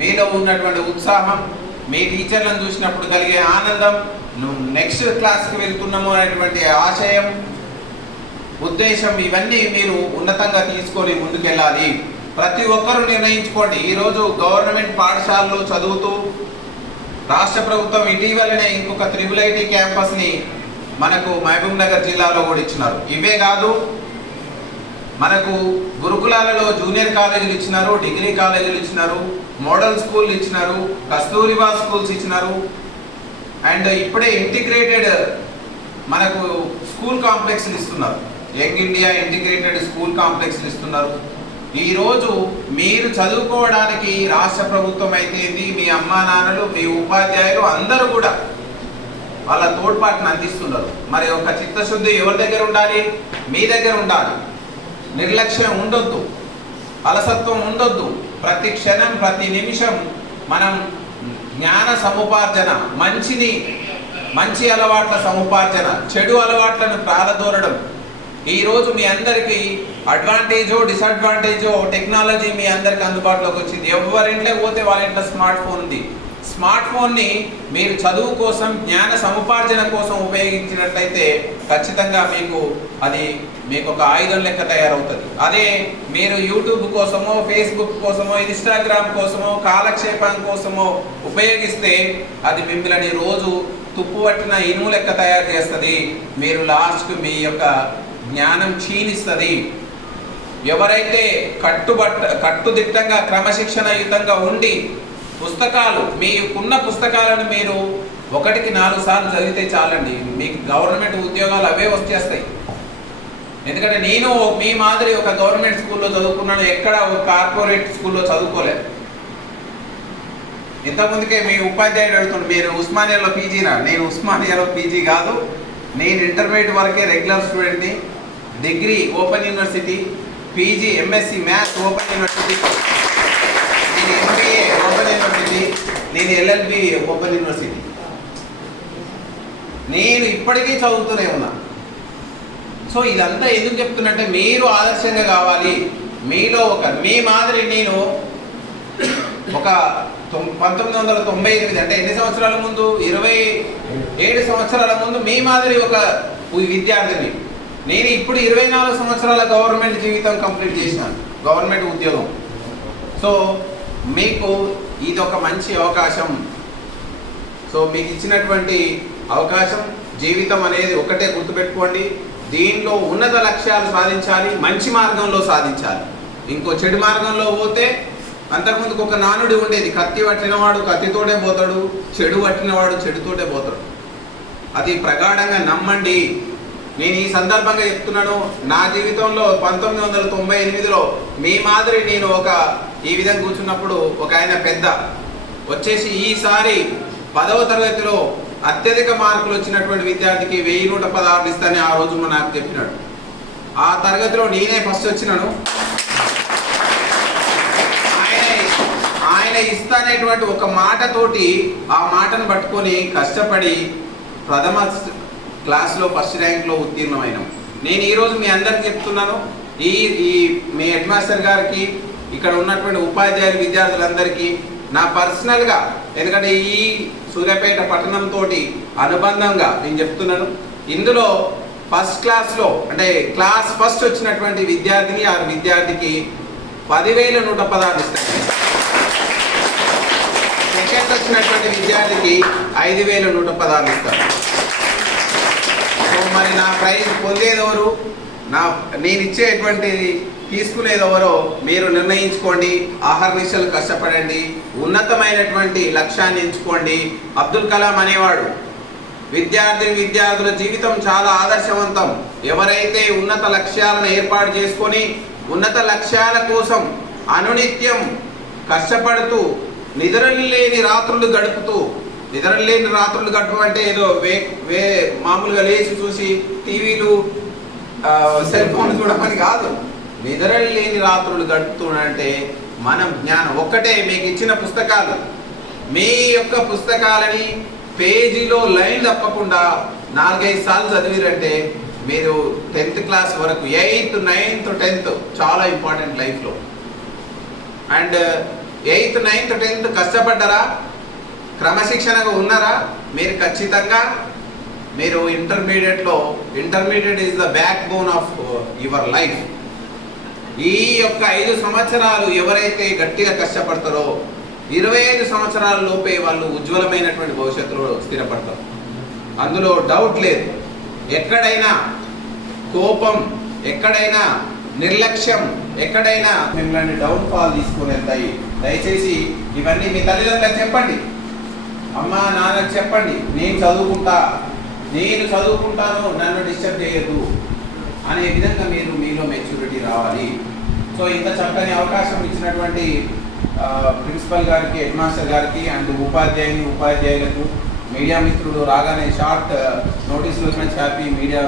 మీలో ఉన్నటువంటి ఉత్సాహం, మీ టీచర్లను చూసినప్పుడు కలిగే ఆనందం, నెక్స్ట్ క్లాస్కి వెళ్తున్నాము అనేటువంటి ఆశయం, ఉద్దేశం, ఇవన్నీ మీరు ఉన్నతంగా తీసుకొని ముందుకెళ్ళాలి. ప్రతి ఒక్కరూ నిర్ణయించుకోండి. ఈరోజు గవర్నమెంట్ పాఠశాలలో చదువుతూ రాష్ట్ర ప్రభుత్వం ఇటీవలనే ఇంకొక IIIT క్యాంపస్ని మనకు మహబూబ్ నగర్ జిల్లాలో కూడా ఇచ్చినారు. ఇవే కాదు, మనకు గురుకులాలలో జూనియర్ కాలేజీలు ఇచ్చినారు, డిగ్రీ కాలేజీలు ఇచ్చినారు, మోడల్ స్కూల్ ఇచ్చినారు, కస్తూరిబా స్కూల్స్ ఇచ్చినారు. అండ్ ఇప్పుడే ఇంటిగ్రేటెడ్ మనకు స్కూల్ కాంప్లెక్స్లు ఇస్తున్నారు. యంగ్ ఇండియా ఇంటిగ్రేటెడ్ స్కూల్ కాంప్లెక్స్లు ఇస్తున్నారు. ఈరోజు మీరు చదువుకోవడానికి రాష్ట్ర ప్రభుత్వం అయితేంది, మీ అమ్మా నాన్నలు, మీ ఉపాధ్యాయులు అందరూ కూడా వాళ్ళ తోడ్పాటును అందిస్తున్నారు. మరి ఒక చిత్తశుద్ధి ఎవరి దగ్గర ఉండాలి? మీ దగ్గర ఉండాలి. నిర్లక్ష్యం ఉండొద్దు, అలసత్వం ఉండొద్దు. ప్రతి క్షణం, ప్రతి నిమిషం మనం జ్ఞాన సముపార్జన, మంచి అలవాట్ల సముపార్జన, చెడు అలవాట్లను ప్రారదోరడం. ఈరోజు మీ అందరికీ అడ్వాంటేజో డిసడ్వాంటేజో టెక్నాలజీ మీ అందరికీ అందుబాటులోకి వచ్చింది. ఎవరింట్లో పోతే వాళ్ళ ఇంట్లో స్మార్ట్ ఫోన్ ఉంది. స్మార్ట్ ఫోన్ని మీరు చదువు కోసం, జ్ఞాన సముపార్జన కోసం ఉపయోగించినట్లయితే ఖచ్చితంగా మీకు ఒక ఆయుధం లెక్క తయారవుతుంది. అదే మీరు యూట్యూబ్ కోసమో, ఫేస్బుక్ కోసమో, ఇన్స్టాగ్రామ్ కోసమో, కాలక్షేపం కోసమో ఉపయోగిస్తే అది మిమ్మల్ని రోజు తుప్పు పట్టిన ఇనుము లెక్క తయారు చేస్తుంది. మీరు లాస్ట్కు మీ యొక్క జ్ఞానం క్షీణిస్తుంది. ఎవరైతే కట్టుదిట్టంగా క్రమశిక్షణయుతంగా ఉండి పుస్తకాలు, మీకున్న పుస్తకాలను మీరు 1కి 4 సార్లు చదివితే చాలండి, మీకు గవర్నమెంట్ ఉద్యోగాలు అవే వచ్చేస్తాయి. ఎందుకంటే నేను మీ మాదిరి ఒక గవర్నమెంట్ స్కూల్లో చదువుకున్నాను, ఎక్కడ ఒక కార్పొరేట్ స్కూల్లో చదువుకోలేదు. ఇంతకుముందుకే మీ ఉపాధ్యాయుడు అడుగుతుండే, మీరు ఉస్మానియాలో పీజీనా? నేను ఉస్మానియాలో పీజీ కాదు, నేను ఇంటర్మీడియట్ వరకే రెగ్యులర్ స్టూడెంట్ని. Degree open university, PG MSc maths open university, నేను ఎంబీఏ ఓపెన్ యూనివర్సిటీ, నేను ఎల్ఎల్బి ఓపెన్ యూనివర్సిటీ. నేను ఇప్పటికీ చదువుతూనే ఉన్నా. సో ఇదంతా ఎందుకు చెప్తున్నంటే మీరు ఆదర్శంగా కావాలి. మీలో మీ మాదిరి నేను ఒక 1998 అంటే ఎన్ని సంవత్సరాల ముందు, 27 సంవత్సరాల ముందు మీ మాదిరి ఒక విద్యార్థిని. నేను ఇప్పుడు 24 సంవత్సరాల గవర్నమెంట్ జీవితం కంప్లీట్ చేసినాను, గవర్నమెంట్ ఉద్యోగం. సో మీకు ఇది ఒక మంచి అవకాశం. సో మీకు ఇచ్చినటువంటి అవకాశం, జీవితం అనేది ఒకటే గుర్తుపెట్టుకోండి. దీనిలో ఉన్నత లక్ష్యాలు సాధించాలి, మంచి మార్గంలో సాధించాలి. ఇంకో చెడు మార్గంలో పోతే, అంతకుముందుకు ఒక నానుడి ఉండేది, కత్తి పట్టినవాడు కత్తితోటే పోతాడు, చెడు పట్టినవాడు చెడుతోటే పోతాడు. అది ప్రగాఢంగా నమ్మండి. నేను ఈ సందర్భంగా చెప్తున్నాను, నా జీవితంలో 1998లో మీ మాదిరి నేను ఈ విధంగా కూర్చున్నప్పుడు ఒక ఆయన పెద్ద వచ్చేసి ఈసారి 10వ తరగతిలో అత్యధిక మార్కులు వచ్చినటువంటి విద్యార్థికి 1116 ఇస్తానని ఆ రోజు నాకు చెప్పినాడు. ఆ తరగతిలో నేనే ఫస్ట్ వచ్చినాను. ఆయన ఇస్తానేటువంటి ఒక మాటతోటి, ఆ మాటను పట్టుకొని కష్టపడి ప్రథమ క్లాస్లో ఫస్ట్ ర్యాంక్లో ఉత్తీర్ణమైనాం. నేను ఈరోజు మీ అందరికి చెప్తున్నాను, మీ హెడ్ మాస్టర్ గారికి, ఇక్కడ ఉన్నటువంటి ఉపాధ్యాయులు, విద్యార్థులందరికీ నా పర్సనల్గా, ఎందుకంటే ఈ సూర్యాపేట పట్టణంతో అనుబంధంగా నేను చెప్తున్నాను. ఇందులో ఫస్ట్ క్లాస్లో అంటే క్లాస్ ఫస్ట్ వచ్చినటువంటి విద్యార్థిని, ఆ విద్యార్థికి 10,116 ఇస్తాను. సెకండ్ వచ్చినటువంటి విద్యార్థికి 5,116 ఇస్తాను. సో మరి నా ప్రైజ్ పొందేదెవరు, నేను ఇచ్చేటువంటి తీసుకునేదెవరో మీరు నిర్ణయించుకోండి. ఆహర్నిశలు కష్టపడండి, ఉన్నతమైనటువంటి లక్ష్యాన్ని ఎంచుకోండి. అబ్దుల్ కలాం అనేవాడు, విద్యార్థుల జీవితం చాలా ఆదర్శవంతం. ఎవరైతే ఉన్నత లక్ష్యాలను ఏర్పాటు చేసుకొని ఉన్నత లక్ష్యాల కోసం అనునిత్యం కష్టపడుతూ నిద్రలేని రాత్రులు గడుపు అంటే ఏదో మామూలుగా లేచి చూసి టీవీలు, సెల్ ఫోన్ చూడమని కాదు. నిద్రలేని రాత్రులు గడుపుతుంటే మనం జ్ఞానం ఒక్కటే. మీకు ఇచ్చిన పుస్తకాలు, మీ యొక్క పుస్తకాలని పేజీలో లైన్ తప్పకుండా 4-5 సార్లు చదివిరంటే మీరు 10th క్లాస్ వరకు, 8th, 9th, 10th చాలా ఇంపార్టెంట్ లైఫ్లో. అండ్ 8th 9th 10th కష్టపడ్డారా, క్రమశిక్షణగా ఉన్నారా? మీరు ఖచ్చితంగా మీరు intermediate is the back bone of your life. ఈ యొక్క 5 సంవత్సరాలు ఎవరైతే గట్టిగా కష్టపడతారో 25 సంవత్సరాల లోపే వాళ్ళు ఉజ్వలమైనటువంటి భవిష్యత్తులో స్థిరపడతారు. అందులో డౌట్ లేదు. ఎక్కడైనా కోపం, ఎక్కడైనా నిర్లక్ష్యం, ఎక్కడైనా మిమ్మల్ని డౌన్ ఫాల్ తీసుకుని వెళ్తాయి. దయచేసి ఇవన్నీ మీ తల్లిదండ్రులకు చెప్పండి, అమ్మా నాన్నకు చెప్పండి, నేను చదువుకుంటాను, నన్ను డిస్టర్బ్ చేయొద్దు అనే విధంగా మీలో మెచ్యూరిటీ రావాలి. సో ఇంత చక్కని అవకాశం ఇచ్చినటువంటి ప్రిన్సిపల్ గారికి, హెడ్ మాస్టర్ గారికి అండ్ ఉపాధ్యాయులకు, మీడియా మిత్రులు రాగానే షార్ట్ నోటీసులు హ్యాపీ మీడియా